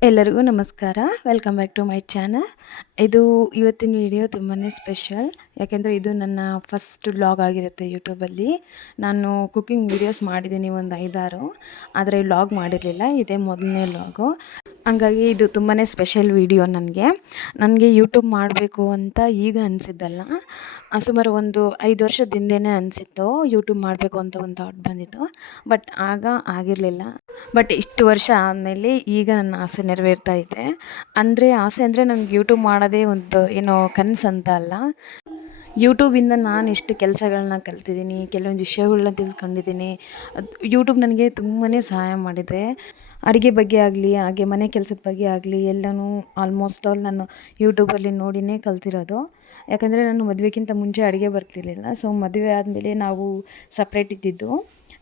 ಎಲ್ಲರಿಗೂ ನಮಸ್ಕಾರ. Welcome back to my channel ಇದು ಇವತ್ತಿನ ವಿಡಿಯೋ ತುಂಬಾ ಸ್ಪೆಷಲ್ ಯಾಕೆಂದರೆ ಇದು ನನ್ನ ಫಸ್ಟ್ ವ್ಲಾಗ್ ಆಗಿರುತ್ತೆ ಯೂಟ್ಯೂಬಲ್ಲಿ ನಾನು ಕುಕ್ಕಿಂಗ್ ವೀಡಿಯೋಸ್ ಮಾಡಿದ್ದೀನಿ ಒಂದು ಐದಾರು. ಆದರೆ ವ್ಲಾಗ್ ಮಾಡಿರಲಿಲ್ಲ, ಇದೇ ಮೊದಲನೇ ವ್ಲಾಗು ಹಂಗಾಗಿ ಇದು ತುಂಬಾ ಸ್ಪೆಷಲ್ ವಿಡಿಯೋ ನನಗೆ. ನನಗೆ ಯೂಟ್ಯೂಬ್ ಮಾಡಬೇಕು ಅಂತ ಈಗ ಅನಿಸಿದ್ದಲ್ಲ. ಸುಮಾರು ಒಂದು ಐದು ವರ್ಷದಿಂದೇ ಅನಿಸಿತ್ತು ಯೂಟ್ಯೂಬ್ ಮಾಡಬೇಕು ಅಂತ ಒಂದು ಥಾಟ್ ಬಂದಿತ್ತು. ಬಟ್ ಆಗ ಆಗಿರಲಿಲ್ಲ. ಬಟ್ ಇಷ್ಟು ವರ್ಷ ಆದಮೇಲೆ ಈಗ ನನ್ನ ಆಸೆ ನೆರವೇರ್ತಾ ಇದೆ. ಅಂದರೆ ಆಸೆ ಅಂದರೆ ನನಗೆ ಯೂಟ್ಯೂಬ್ ಮಾಡೋದೇ ಒಂದು ಏನೋ ಕನಸು ಅಂತ ಅಲ್ಲ. ಯೂಟ್ಯೂಬಿಂದ ನಾನು ಎಷ್ಟು ಕೆಲಸಗಳನ್ನ ಕಲ್ತಿದ್ದೀನಿ, ಕೆಲವೊಂದು ವಿಷಯಗಳನ್ನ ತಿಳ್ಕೊಂಡಿದ್ದೀನಿ. ಯೂಟ್ಯೂಬ್ ನನಗೆ ತುಂಬಾ ಸಹಾಯ ಮಾಡಿದೆ. ಅಡುಗೆ ಬಗ್ಗೆ ಆಗಲಿ, ಹಾಗೆ ಮನೆ ಕೆಲಸದ ಬಗ್ಗೆ ಆಗಲಿ, ಎಲ್ಲನೂ ಆಲ್ಮೋಸ್ಟ್ ಆಲ್ ನಾನು ಯೂಟ್ಯೂಬಲ್ಲಿ ನೋಡಿನೇ ಕಲ್ತಿರೋದು. ಯಾಕಂದರೆ ನಾನು ಮದುವೆಗಿಂತ ಮುಂಚೆ ಅಡುಗೆ ಬರ್ತಿರ್ಲಿಲ್ಲ. ಸೊ ಮದುವೆ ಆದಮೇಲೆ ನಾವು ಸಪ್ರೇಟ್ ಇದ್ದಿದ್ದು.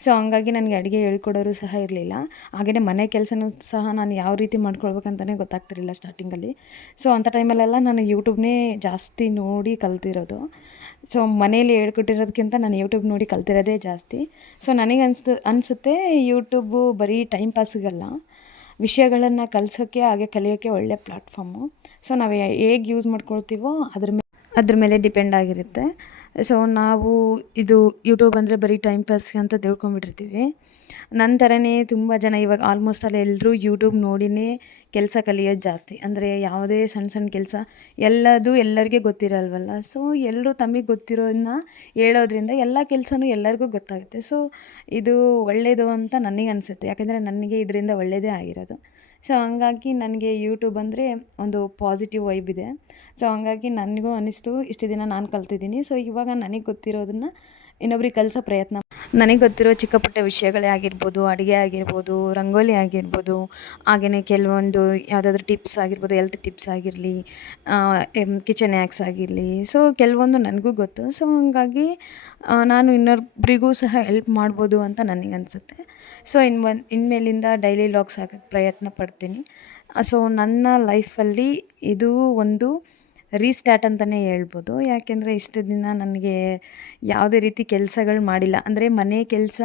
ಸೊ ಹಂಗಾಗಿ ನನಗೆ ಅಡುಗೆ ಹೇಳ್ಕೊಡೋರು ಸಹ ಇರಲಿಲ್ಲ. ಹಾಗೆಯೇ ಮನೆ ಕೆಲಸನೂ ಸಹ ನಾನು ಯಾವ ರೀತಿ ಮಾಡ್ಕೊಳ್ಬೇಕಂತಲೇ ಗೊತ್ತಾಗ್ತಿರಲಿಲ್ಲ ಸ್ಟಾರ್ಟಿಂಗಲ್ಲಿ ಸೊ ಅಂಥ ಟೈಮಲ್ಲೆಲ್ಲ ನಾನು ಯೂಟ್ಯೂಬ್ನೇ ಜಾಸ್ತಿ ನೋಡಿ ಕಲ್ತಿರೋದು. ಸೊ ಮನೇಲಿ ಹೇಳ್ಕೊಟ್ಟಿರೋದಕ್ಕಿಂತ ನಾನು ಯೂಟ್ಯೂಬ್ ನೋಡಿ ಕಲ್ತಿರೋದೇ ಜಾಸ್ತಿ. ಸೊ ನನಗೆ ಅನ್ಸ್ತು, ಅನಿಸುತ್ತೆ ಯೂಟ್ಯೂಬು ಬರೀ ಟೈಮ್ ಪಾಸಿಗಲ್ಲ ವಿಷಯಗಳನ್ನು ಕಲಿಸೋಕ್ಕೆ ಹಾಗೆ ಕಲಿಯೋಕ್ಕೆ ಒಳ್ಳೆಯ ಪ್ಲಾಟ್ಫಾರ್ಮು ಸೊ ನಾವು ಹೇಗೆ ಯೂಸ್ ಮಾಡ್ಕೊಳ್ತೀವೋ ಅದ್ರ ಮೇಲೆ ಅದ್ರ ಮೇಲೆ ಡಿಪೆಂಡ್ ಆಗಿರುತ್ತೆ. ಸೊ ನಾವು ಇದು ಯೂಟ್ಯೂಬ್ ಅಂದರೆ ಬರೀ ಟೈಮ್ ಪಾಸ್ಗೆ ಅಂತ ತಿಳ್ಕೊಂಬಿಟ್ಟಿರ್ತೀವಿ ನನ್ನ ಥರನೇ ತುಂಬ ಜನ ಇವಾಗ ಆಲ್ಮೋಸ್ಟ್ ಆಲ್ ಎಲ್ಲರೂ ಯೂಟ್ಯೂಬ್ ನೋಡಿಯೇ ಕೆಲಸ ಕಲಿಯೋದು ಜಾಸ್ತಿ. ಅಂದರೆ ಯಾವುದೇ ಸಣ್ಣ ಸಣ್ಣ ಕೆಲಸ ಎಲ್ಲದು ಎಲ್ಲರಿಗೆ ಗೊತ್ತಿರಲ್ವಲ್ಲ. ಸೊ ಎಲ್ಲರೂ ತಮಗೆ ಗೊತ್ತಿರೋದನ್ನ ಹೇಳೋದ್ರಿಂದ ಎಲ್ಲ ಕೆಲಸನೂ ಎಲ್ಲರಿಗೂ ಗೊತ್ತಾಗುತ್ತೆ. ಸೊ ಇದು ಒಳ್ಳೆಯದು ಅಂತ ನನಗೆ ಅನಿಸುತ್ತೆ. ಯಾಕೆಂದರೆ ನನಗೆ ಇದರಿಂದ ಒಳ್ಳೆಯದೇ ಆಗಿರೋದು. ಸೊ ಹಂಗಾಗಿ ನನಗೆ ಯೂಟ್ಯೂಬ್ ಅಂದರೆ ಒಂದು ಪಾಸಿಟಿವ್ ವೈಬ್ ಇದೆ. ಸೊ ಹಂಗಾಗಿ ನನಗೂ ಅನ್ನಿಸ್ತು, ಇಷ್ಟು ದಿನ ನಾನು ಕಲ್ತಿದ್ದೀನಿ. ಸೊ ಇವಾಗ ನನಗೆ ಗೊತ್ತಿರೋದನ್ನು ಇನ್ನೊಬ್ರಿಗೆ ಕಲಿಸೋ ಪ್ರಯತ್ನ ನನಗೆ ಗೊತ್ತಿರೋ ಚಿಕ್ಕ ಪುಟ್ಟ ವಿಷಯಗಳೇ ಆಗಿರ್ಬೋದು, ಅಡುಗೆ ಆಗಿರ್ಬೋದು, ರಂಗೋಲಿ ಆಗಿರ್ಬೋದು ಹಾಗೆಯೇ ಕೆಲವೊಂದು ಯಾವುದಾದ್ರೂ ಟಿಪ್ಸ್ ಆಗಿರ್ಬೋದು ಹೆಲ್ತ್ ಟಿಪ್ಸ್ ಆಗಿರಲಿ ಕಿಚನ್ ಆ್ಯಕ್ಸ್ ಆಗಿರಲಿ. ಸೊ ಕೆಲವೊಂದು ನನಗೂ ಗೊತ್ತು. ಸೊ ಹಂಗಾಗಿ ನಾನು ಇನ್ನೊಬ್ರಿಗೂ ಸಹ ಹೆಲ್ಪ್ ಮಾಡ್ಬೋದು ಅಂತ ನನಗೆ ಅನಿಸುತ್ತೆ. ಸೊ ಇನ್ನು ಒಂದು ಇನ್ಮೇಲಿಂದ ಡೈಲಿ ಲಾಗ್ಸ್ ಹಾಕೋಕ್ಕೆ ಪ್ರಯತ್ನ ಪಡ್ತೀನಿ. ಸೊ ನನ್ನ ಲೈಫಲ್ಲಿ ಇದು ಒಂದು ರೀಸ್ಟಾರ್ಟ್ ಅಂತಲೇ ಹೇಳ್ಬೋದು. ಯಾಕೆಂದರೆ ಇಷ್ಟು ದಿನ ನನಗೆ ಯಾವುದೇ ರೀತಿ ಕೆಲಸಗಳು ಮಾಡಿಲ್ಲ. ಅಂದರೆ ಮನೆ ಕೆಲಸ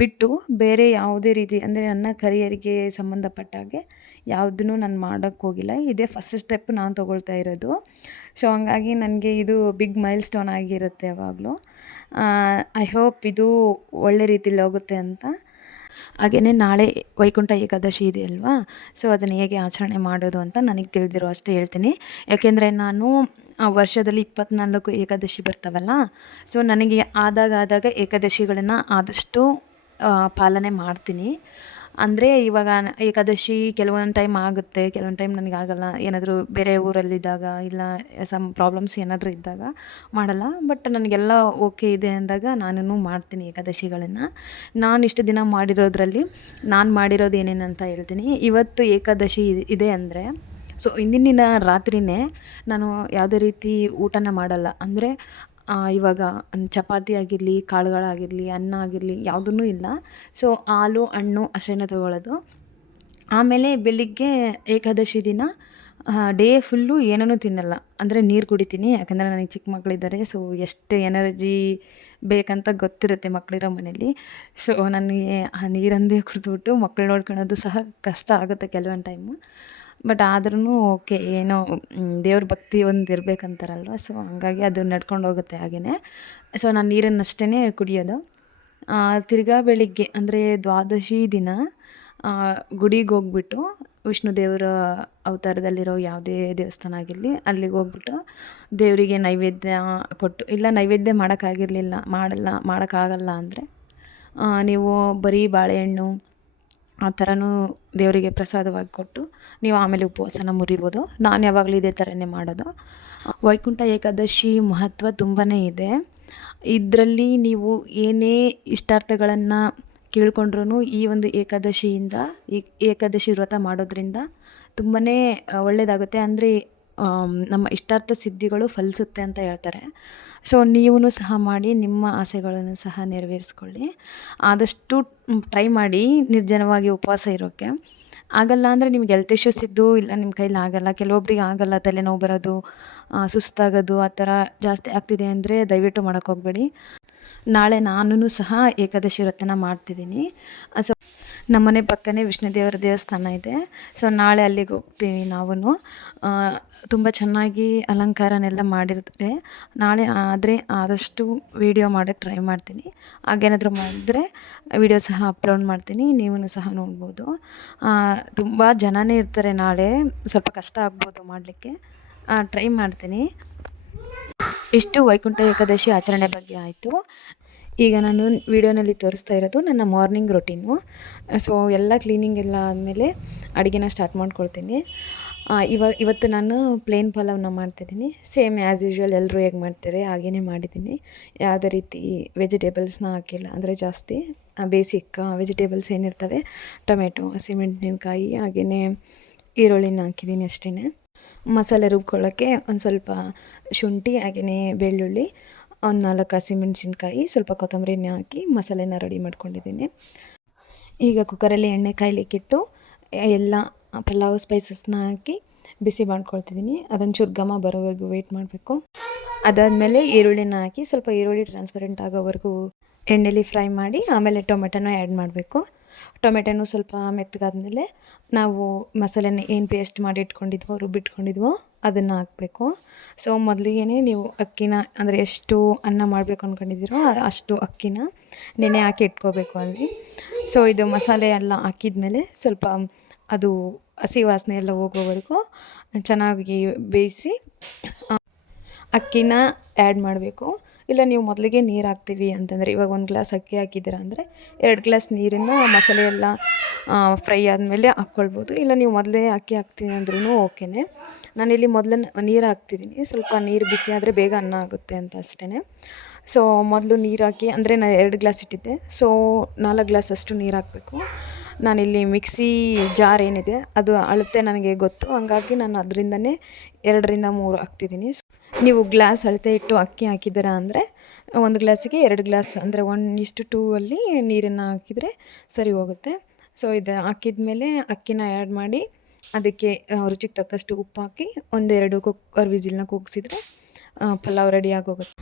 ಬಿಟ್ಟು ಬೇರೆ ಯಾವುದೇ ರೀತಿ, ಅಂದರೆ ನನ್ನ ಕರಿಯರಿಗೆ ಸಂಬಂಧಪಟ್ಟ ಹಾಗೆ ಯಾವುದನ್ನು ನಾನು ಮಾಡೋಕ್ಕೆ ಹೋಗಿಲ್ಲ. ಇದೇ ಫಸ್ಟ್ ಸ್ಟೆಪ್ ನಾನು ತೊಗೊಳ್ತಾ ಇರೋದು. ಸೊ ಹಂಗಾಗಿ ನನಗೆ ಇದು ಬಿಗ್ ಮೈಲ್ ಸ್ಟೋನ್ ಆಗಿರುತ್ತೆ ಯಾವಾಗಲೂ. ಐ ಹೋಪ್ ಇದು ಒಳ್ಳೆ ರೀತಿಲಿ ಹೋಗುತ್ತೆ ಅಂತ. ಹಾಗೆಯೇ ನಾಳೆ ವೈಕುಂಠ ಏಕಾದಶಿ ಇದೆ ಅಲ್ವಾ ಸೊ ಅದನ್ನು ಹೇಗೆ ಆಚರಣೆ ಮಾಡೋದು ಅಂತ ನನಗೆ ತಿಳಿದಿರೋ ಅಷ್ಟೇ ಹೇಳ್ತೀನಿ. ಯಾಕೆಂದರೆ ನಾನು ವರ್ಷದಲ್ಲಿ ಇಪ್ಪತ್ನಾಲ್ಕು ಏಕಾದಶಿ ಬರ್ತಾವಲ್ಲ ಸೊ ನನಗೆ ಆದಾಗ ಆದಾಗ ಏಕಾದಶಿಗಳನ್ನು ಆದಷ್ಟು ಪಾಲನೆ ಮಾಡ್ತೀನಿ. ಅಂದರೆ ಇವಾಗ ಏಕಾದಶಿ ಕೆಲವೊಂದು ಟೈಮ್ ಆಗುತ್ತೆ, ಕೆಲವೊಂದು ಟೈಮ್ ನನಗೆ ಆಗೋಲ್ಲ. ಏನಾದರೂ ಬೇರೆ ಊರಲ್ಲಿದ್ದಾಗ ಇಲ್ಲ ಸಮ್ ಪ್ರಾಬ್ಲಮ್ಸ್ ಏನಾದರೂ ಇದ್ದಾಗ ಮಾಡಲ್ಲ. ಬಟ್ ನನಗೆಲ್ಲ ಓಕೆ ಇದೆ ಅಂದಾಗ ನಾನು ಮಾಡ್ತೀನಿ ಏಕಾದಶಿಗಳನ್ನು. ನಾನು ಇಷ್ಟು ದಿನ ಮಾಡಿರೋದ್ರಲ್ಲಿ ನಾನು ಮಾಡಿರೋದು ಏನೇನು ಅಂತ ಹೇಳ್ತೀನಿ. ಇವತ್ತು ಏಕಾದಶಿ ಇದೆ ಅಂದರೆ ಸೊ ಹಿಂದಿನ ದಿನ ರಾತ್ರಿಯೇ ನಾನು ಯಾವುದೇ ರೀತಿ ಊಟನ ಮಾಡಲ್ಲ. ಅಂದರೆ ಇವಾಗ ಚಪಾತಿ ಆಗಿರಲಿ, ಕಾಳುಗಳಾಗಿರಲಿ, ಅನ್ನ ಆಗಿರಲಿ ಯಾವುದೂ ಇಲ್ಲ. ಸೊ ಹಾಲು, ಹಣ್ಣು ಅಷ್ಟೇನೆ ತಗೊಳ್ಳೋದು ಆಮೇಲೆ ಬೆಳಿಗ್ಗೆ ಏಕಾದಶಿ ದಿನ ಡೇ ಫುಲ್ಲು ಏನೂ ತಿನ್ನಲ್ಲ. ಅಂದರೆ ನೀರು ಕುಡಿತೀನಿ, ಯಾಕಂದರೆ ನನಗೆ ಚಿಕ್ಕ ಮಕ್ಕಳಿದ್ದಾರೆ ಸೊ ಎಷ್ಟು ಎನರ್ಜಿ ಬೇಕಂತ ಗೊತ್ತಿರುತ್ತೆ ಮಕ್ಕಳಿರೋ ಮನೆಯಲ್ಲಿ ಸೊ ನನಗೆ ಆ ನೀರಂದೇ ಕುಡಿದ್ಬಿಟ್ಟು ಮಕ್ಕಳು ನೋಡ್ಕೊಳ್ಳೋದು ಸಹ ಕಷ್ಟ ಆಗುತ್ತೆ ಕೆಲವೊಂದು ಟೈಮು ಬಟ್ ಆದ್ರೂ ಓಕೆ, ಏನೋ ದೇವ್ರ ಭಕ್ತಿ ಒಂದು ಇರಬೇಕಂತಾರಲ್ವ? ಸೊ ಹಂಗಾಗಿ ಅದು ನಡ್ಕೊಂಡು ಹೋಗುತ್ತೆ ಹಾಗೆಯೇ ಸೊ ನಾನು ನೀರನ್ನಷ್ಟೇ ಕುಡಿಯೋದು. ತಿರ್ಗಾ ಬೆಳಿಗ್ಗೆ, ಅಂದರೆ ದ್ವಾದಶಿ ದಿನ ಗುಡಿಗೆ ಹೋಗ್ಬಿಟ್ಟು, ವಿಷ್ಣು ದೇವರ ಅವತಾರದಲ್ಲಿರೋ ಯಾವುದೇ ದೇವಸ್ಥಾನ ಆಗಿರಲಿ, ಅಲ್ಲಿಗೆ ಹೋಗ್ಬಿಟ್ಟು ದೇವರಿಗೆ ನೈವೇದ್ಯ ಕೊಟ್ಟು, ಇಲ್ಲ ನೈವೇದ್ಯ ಮಾಡೋಕ್ಕಾಗಿರಲಿಲ್ಲ ಮಾಡಲ್ಲ ಮಾಡೋಕ್ಕಾಗಲ್ಲ ಅಂದರೆ ನೀವು ಬರೀ ಬಾಳೆಹಣ್ಣು ಆ ಥರನೂ ದೇವರಿಗೆ ಪ್ರಸಾದವಾಗಿ ಕೊಟ್ಟು ನೀವು ಆಮೇಲೆ ಉಪವಾಸನ ಮುರಿಬೋದು. ನಾನು ಯಾವಾಗಲೂ ಇದೇ ಥರನೇ ಮಾಡೋದು. ವೈಕುಂಠ ಏಕಾದಶಿ ಮಹತ್ವ ತುಂಬಾ ಇದೆ. ಇದರಲ್ಲಿ ನೀವು ಏನೇ ಇಷ್ಟಾರ್ಥಗಳನ್ನು ಕೇಳ್ಕೊಂಡ್ರೂ ಈ ಒಂದು ಏಕಾದಶಿಯಿಂದ, ಈ ಏಕಾದಶಿ ವ್ರತ ಮಾಡೋದ್ರಿಂದ ತುಂಬಾ ಒಳ್ಳೆಯದಾಗುತ್ತೆ ಅಂದರೆ ನಮ್ಮ ಇಷ್ಟಾರ್ಥ ಸಿದ್ಧಿಗಳು ಫಲಿಸುತ್ತೆ ಅಂತ ಹೇಳ್ತಾರೆ. ಸೊ ನೀವು ಸಹ ಮಾಡಿ, ನಿಮ್ಮ ಆಸೆಗಳನ್ನು ಸಹ ನೆರವೇರಿಸ್ಕೊಳ್ಳಿ. ಆದಷ್ಟು ಟ್ರೈ ಮಾಡಿ ನಿರ್ಜನವಾಗಿ ಉಪವಾಸ ಇರೋಕ್ಕೆ ಆಗಲ್ಲ ಅಂದರೆ ನಿಮ್ಗೆ ಹೆಲ್ತ್ ಇಶ್ಯೂಸ್ ಇದ್ದು ಇಲ್ಲ ನಿಮ್ಮ ಕೈಲಿ ಆಗಲ್ಲ, ಕೆಲವೊಬ್ರಿಗೆ ಆಗಲ್ಲ, ತಲೆನೋವು ಬರೋದು ಸುಸ್ತಾಗೋದು, ಆ ಥರ ಜಾಸ್ತಿ ಆಗ್ತಿದೆ ಅಂದರೆ ದಯವಿಟ್ಟು ಮಾಡೋಕ್ಕೆ ಹೋಗಬೇಡಿ. ನಾಳೆ ನಾನು ಸಹ ಏಕಾದಶಿ ವ್ರತನ ಮಾಡ್ತಿದ್ದೀನಿ. ಸೊ ನಮ್ಮನೆ ಪಕ್ಕನೇ ವಿಷ್ಣು ದೇವರ ದೇವಸ್ಥಾನ ಇದೆ. ಸೊ ನಾಳೆ ಅಲ್ಲಿಗೆ ಹೋಗ್ತೀವಿ ನಾವು ತುಂಬ ಚೆನ್ನಾಗಿ ಅಲಂಕಾರನೆಲ್ಲ ಮಾಡಿರ್ತಾರೆ. ನಾಳೆ ಆದರೆ ಆದಷ್ಟು ವೀಡಿಯೋ ಮಾಡೋಕ್ಕೆ ಟ್ರೈ ಮಾಡ್ತೀನಿ. ಹಾಗೇನಾದರೂ ಮಾಡಿದ್ರೆ ವೀಡಿಯೋ ಸಹ ಅಪ್ಲೋಡ್ ಮಾಡ್ತೀನಿ. ನೀವು ಸಹ ನೋಡ್ಬೋದು. ತುಂಬ ಜನನೇ ಇರ್ತಾರೆ ನಾಳೆ. ಸ್ವಲ್ಪ ಕಷ್ಟ ಆಗ್ಬೋದು ಮಾಡಲಿಕ್ಕೆ. ಟ್ರೈ ಮಾಡ್ತೀನಿ. ಇಷ್ಟು ವೈಕುಂಠ ಏಕಾದಶಿ ಆಚರಣೆ ಬಗ್ಗೆ ಆಯಿತು. ಈಗ ನಾನು ವೀಡಿಯೋನಲ್ಲಿ ತೋರಿಸ್ತಾ ಇರೋದು ನನ್ನ ಮಾರ್ನಿಂಗ್ ರೊಟೀನು. ಸೊ, ಎಲ್ಲ ಕ್ಲೀನಿಂಗ್ ಎಲ್ಲ ಆದಮೇಲೆ ಅಡುಗೆನ ಸ್ಟಾರ್ಟ್ ಮಾಡ್ಕೊಳ್ತೀನಿ. ಇವ, ಇವತ್ತು ನಾನು ಪ್ಲೇನ್ ಪಲಾವ್ನ ಮಾಡ್ತಿದ್ದೀನಿ. ಸೇಮ್ ಆ್ಯಸ್ ಯೂಶ್ವಲ್ ಎಲ್ಲರೂ ಹೇಗೆ ಮಾಡ್ತಾರೆ ಹಾಗೇ ಮಾಡಿದ್ದೀನಿ. ಯಾವುದೇ ರೀತಿ ವೆಜಿಟೇಬಲ್ಸ್ನ ಹಾಕಿಲ್ಲ ಅಂದರೆ ಜಾಸ್ತಿ. ಬೇಸಿಕ್ ವೆಜಿಟೇಬಲ್ಸ್ ಏನಿರ್ತವೆ, ಟೊಮೆಟೊ ಹಸಿಮೆಣ್ಸಿನಕಾಯಿ ಹಾಗೆಯೇ ಈರುಳ್ಳಿನ ಹಾಕಿದ್ದೀನಿ ಅಷ್ಟೇ ಮಸಾಲೆ ರುಬ್ಕೊಳ್ಳೋಕ್ಕೆ ಒಂದು ಸ್ವಲ್ಪ ಶುಂಠಿ ಹಾಗೆಯೇ ಬೆಳ್ಳುಳ್ಳಿ ಒಂದು ನಾಲ್ಕು ಹಸಿಮೆಣ್ಸಿನ್ಕಾಯಿ ಸ್ವಲ್ಪ ಕೊತ್ತಂಬರಿನ ಹಾಕಿ ಮಸಾಲೆನ ರೆಡಿ ಮಾಡ್ಕೊಂಡಿದ್ದೀನಿ. ಈಗ ಕುಕ್ಕರಲ್ಲಿ ಎಣ್ಣೆ ಕಾಯ್ಲಿಕ್ಕಿಟ್ಟು ಎಲ್ಲ ಪಲಾವ್ ಸ್ಪೈಸಸ್ನ ಹಾಕಿ ಬಿಸಿ ಮಾಡ್ಕೊಳ್ತಿದ್ದೀನಿ. ಅದನ್ನು ಚೂರು ಘಮ ಬರೋವರೆಗೂ ವೆಯ್ಟ್ ಮಾಡಬೇಕು. ಅದಾದಮೇಲೆ ಈರುಳ್ಳಿನ ಹಾಕಿ ಸ್ವಲ್ಪ ಈರುಳ್ಳಿ ಟ್ರಾನ್ಸ್ಪರೆಂಟ್ ಆಗೋವರೆಗೂ ಎಣ್ಣೆಲಿ ಫ್ರೈ ಮಾಡಿ ಆಮೇಲೆ ಟೊಮೆಟೊನ ಆ್ಯಡ್ ಮಾಡಬೇಕು. ಟೊಮೆಟೊನು ಸ್ವಲ್ಪ ಮೆತ್ತಗಾದ್ಮೇಲೆ ನಾವು ಮಸಾಲೆನ ಏನು ಪೇಸ್ಟ್ ಮಾಡಿ ಇಟ್ಕೊಂಡಿದ್ವೋ, ರುಬ್ಬಿಟ್ಕೊಂಡಿದ್ವೋ ಅದನ್ನು ಹಾಕಬೇಕು. ಸೊ ಮೊದಲಿಗೆ ನೀವು ಅಕ್ಕಿನ ಅಂದರೆ ಎಷ್ಟು ಅನ್ನ ಮಾಡಬೇಕು ಅಂದ್ಕೊಂಡಿದ್ದೀರೋ ಅಷ್ಟು ಅಕ್ಕಿನ ನೆನೆ ಹಾಕಿ ಇಟ್ಕೋಬೇಕು ಅಲ್ಲಿ. ಸೊ ಇದು ಮಸಾಲೆ ಎಲ್ಲ ಹಾಕಿದ್ಮೇಲೆ ಸ್ವಲ್ಪ ಅದು ಹಸಿ ವಾಸನೆ ಎಲ್ಲ ಹೋಗೋವರೆಗೂ ಚೆನ್ನಾಗಿ ಬೇಯಿಸಿ ಅಕ್ಕಿನ ಆ್ಯಡ್ ಮಾಡಬೇಕು. ಇಲ್ಲ ನೀವು ಮೊದಲಿಗೆ ನೀರು ಹಾಕ್ತೀವಿ ಅಂತಂದರೆ, ಇವಾಗ ಒಂದು ಗ್ಲಾಸ್ ಅಕ್ಕಿ ಹಾಕಿದ್ದೀರ ಅಂದರೆ, ಎರಡು ಗ್ಲಾಸ್ ನೀರನ್ನು ಮಸಾಲೆ ಎಲ್ಲ ಫ್ರೈ ಆದಮೇಲೆ ಹಾಕ್ಕೊಳ್ಬೋದು ಇಲ್ಲ ನೀವು ಮೊದಲೇ ಅಕ್ಕಿ ಹಾಕ್ತೀನಿ ಅಂದ್ರೂ ಓಕೆನೇ. ನಾನಿಲ್ಲಿ ಮೊದಲೇ ನೀರು ಹಾಕ್ತಿದ್ದೀನಿ. ಸ್ವಲ್ಪ ನೀರು ಬಿಸಿ ಆದರೆ ಬೇಗ ಅನ್ನ ಆಗುತ್ತೆ ಅಂತ ಅಷ್ಟೇ ಸೊ ಮೊದಲು ನೀರು ಹಾಕಿ, ಅಂದರೆ ನಾನು ಎರಡು ಗ್ಲಾಸ್ ಇಟ್ಟಿದ್ದೆ. ಸೊ ನಾಲ್ಕು ಗ್ಲಾಸ್ ಅಷ್ಟು ನೀರು ಹಾಕಬೇಕು. ನಾನಿಲ್ಲಿ ಮಿಕ್ಸಿ ಜಾರ್ ಏನಿದೆ, ಅದು ಅಳತೆ ನನಗೆ ಗೊತ್ತು. ಹಂಗಾಗಿ ನಾನು ಅದರಿಂದನೇ ಎರಡರಿಂದ ಮೂರು ಹಾಕ್ತಿದ್ದೀನಿ. ನೀವು ಗ್ಲಾಸ್ ಅಳತೆ ಇಟ್ಟು ಅಕ್ಕಿ ಹಾಕಿದ್ದೀರಾ ಅಂದರೆ, ಒಂದು ಗ್ಲಾಸಿಗೆ ಎರಡು ಗ್ಲಾಸ್, ಅಂದರೆ ಒನ್ ಇಷ್ಟು ಟೂ ಅಲ್ಲಿ ನೀರನ್ನು ಹಾಕಿದರೆ ಸರಿ ಹೋಗುತ್ತೆ. ಸೊ, ಇದು ಹಾಕಿದ ಮೇಲೆ ಅಕ್ಕಿನ ಆ್ಯಡ್ ಮಾಡಿ, ಅದಕ್ಕೆ ರುಚಿಗೆ ತಕ್ಕಷ್ಟು ಉಪ್ಪು ಹಾಕಿ, ಒಂದೆರಡು ಕುಕ್ಕರ್ ವಿಸಿಲ್ನ ಕೂಗಿಸಿದ್ರೆ ಪಲಾವ್ ರೆಡಿ ಆಗೋಗುತ್ತೆ.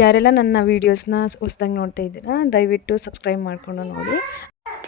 ಯಾರೆಲ್ಲ ನನ್ನ ವೀಡಿಯೋಸ್ನ ಹೊಸ್ದಾಗಿ ನೋಡ್ತಾ ಇದ್ದೀರಾ, ದಯವಿಟ್ಟು ಸಬ್ಸ್ಕ್ರೈಬ್ ಮಾಡಿಕೊಂಡು ನೋಡಿ.